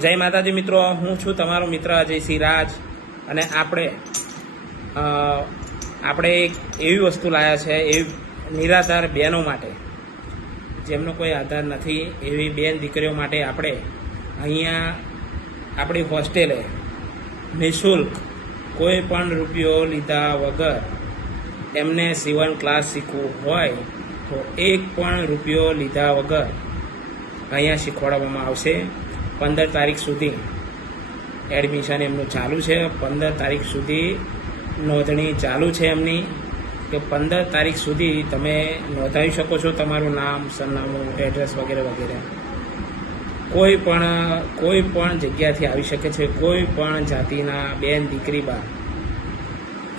જય માતાજી મિત્રો, હું છું તમારો મિત્ર અજય સિરાજ અને આપણે એક એવી વસ્તુ લાવ્યા છે, એવી નિરાધાર બહેનો માટે જેમનો કોઈ આધાર નથી, એવી બેન દીકરીઓ માટે આપણે અહીંયા આપણી હોસ્ટેલે નિઃશુલ્ક કોઈ પણ રૂપિયો લીધા વગર એમને સીવણ ક્લાસ શીખવું હોય તો એક પણ રૂપિયો લીધા વગર અહીંયા શીખવાડવામાં આવશે। 15 તારીખ સુધી એડમિશન એમનું ચાલુ છે। 15 તારીખ સુધી નોંધણી ચાલુ છે એમની, કે 15 તારીખ સુધી તમે નોંધાવી શકો છો તમારું નામ, સરનામું, એડ્રેસ વગેરે વગેરે। કોઈ પણ જગ્યાથી આવી શકે છે, કોઈ પણ જાતિના બેન દીકરી બા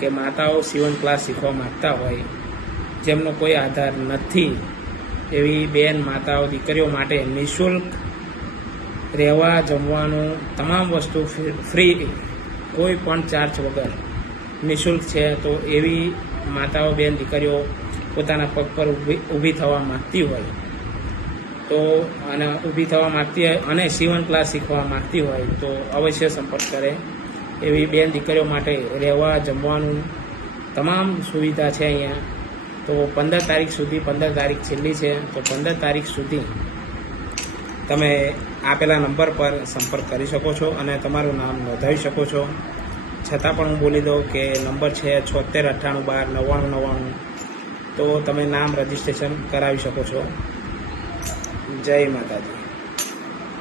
કે માતાઓ સીવણ ક્લાસ શીખવા માગતા હોય, જેમનો કોઈ આધાર નથી, એવી બેન માતાઓ દીકરીઓ માટે નિઃશુલ્ક રહેવા જમવાનું તમામ વસ્તુ ફ્રી, કોઈ પણ ચાર્જ વગર નિઃશુલ્ક છે। તો એવી માતાઓ બેન દીકરીઓ પોતાના પગ પર ઊભી થવા માગતી હોય તો ઊભી થવા માગતી હોય અને સીવણ ક્લાસ શીખવા માગતી હોય તો અવશ્ય સંપર્ક કરે। એવી બેન દીકરીઓ માટે રહેવા જમવાનું તમામ સુવિધા છે અહીંયા। તો 15 તારીખ સુધી, 15 તારીખ છેલ્લી છે, તો 15 તારીખ સુધી તમે આપેલા નંબર પર સંપર્ક કરી શકો છો અને તમારું નામ નોંધાવી શકો છો। છતાં પણ હું બોલી દઉં કે નંબર છે 7698129999, તો તમે નામ રજિસ્ટ્રેશન કરાવી શકો છો। જય માતાજી।